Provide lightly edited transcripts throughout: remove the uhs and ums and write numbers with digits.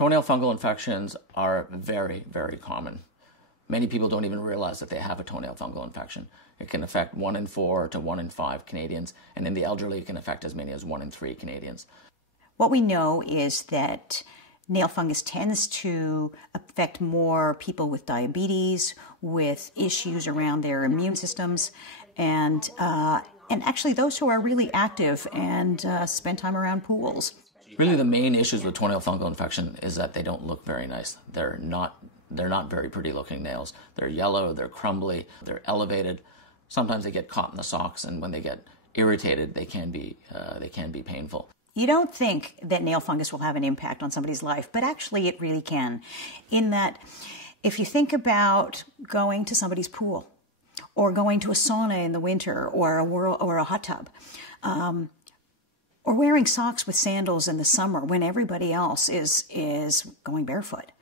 Toenail fungal infections are very, very common. Many people don't even realize that they have a toenail fungal infection. It can affect 1 in 4 to 1 in 5 Canadians, and in the elderly it can affect as many as 1 in 3 Canadians. What we know is that nail fungus tends to affect more people with diabetes, with issues around their immune systems, and actually those who are really active and spend time around pools. Really, the main issues with toenail fungal infection is that they don't look very nice. They're not very pretty looking nails. They're yellow, they're crumbly, they're elevated. Sometimes they get caught in the socks, and when they get irritated, they can be painful. You don't think that nail fungus will have an impact on somebody's life, but actually it really can. In that, if you think about going to somebody's pool, or going to a sauna in the winter, or a hot tub, or wearing socks with sandals in the summer when everybody else is going barefoot.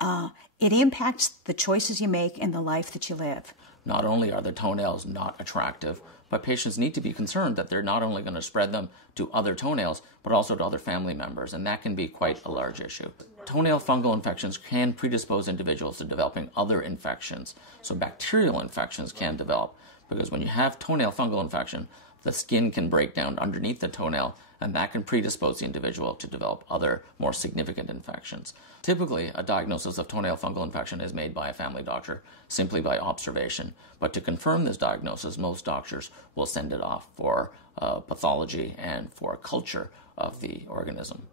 It impacts the choices you make and the life that you live. Not only are the toenails not attractive, but patients need to be concerned that they're not only going to spread them to other toenails, but also to other family members, and that can be quite a large issue. Toenail fungal infections can predispose individuals to developing other infections. So bacterial infections can develop, because when you have toenail fungal infection, the skin can break down underneath the toenail, and that can predispose the individual to develop other more significant infections. Typically, a diagnosis of toenail fungal infection is made by a family doctor simply by observation. But to confirm this diagnosis, most doctors will send it off for pathology and for culture of the organism.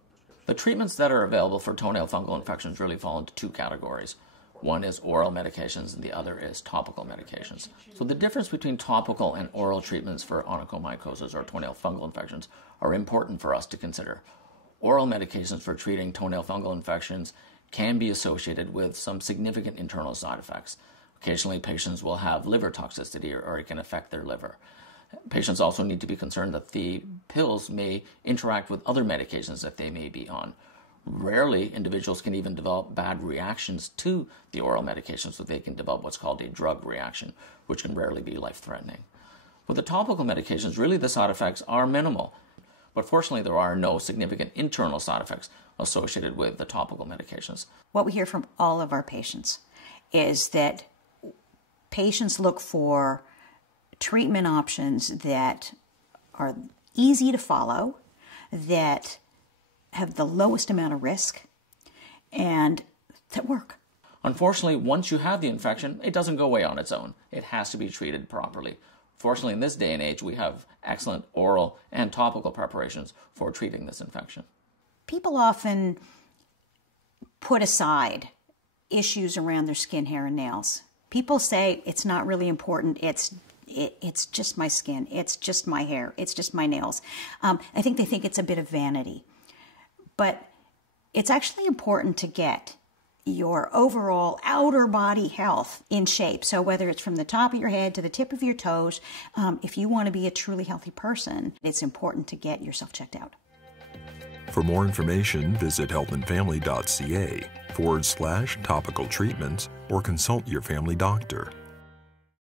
The treatments that are available for toenail fungal infections really fall into 2 categories. One is oral medications and the other is topical medications. So the difference between topical and oral treatments for onychomycosis or toenail fungal infections are important for us to consider. Oral medications for treating toenail fungal infections can be associated with some significant internal side effects. Occasionally patients will have liver toxicity or it can affect their liver. Patients also need to be concerned that the pills may interact with other medications that they may be on. Rarely, individuals can even develop bad reactions to the oral medications, so they can develop what's called a drug reaction, which can rarely be life-threatening. With the topical medications, really the side effects are minimal, but fortunately there are no significant internal side effects associated with the topical medications. What we hear from all of our patients is that patients look for treatment options that are easy to follow, that have the lowest amount of risk, and that work. Unfortunately, once you have the infection, it doesn't go away on its own. It has to be treated properly. Fortunately, in this day and age, we have excellent oral and topical preparations for treating this infection. People often put aside issues around their skin, hair, and nails. People say it's not really important. It's just my skin. It's just my hair. It's just my nails. I think they think it's a bit of vanity. But it's actually important to get your overall outer body health in shape. So whether it's from the top of your head to the tip of your toes, if you want to be a truly healthy person, it's important to get yourself checked out. For more information, visit healthandfamily.ca/topical treatments or consult your family doctor.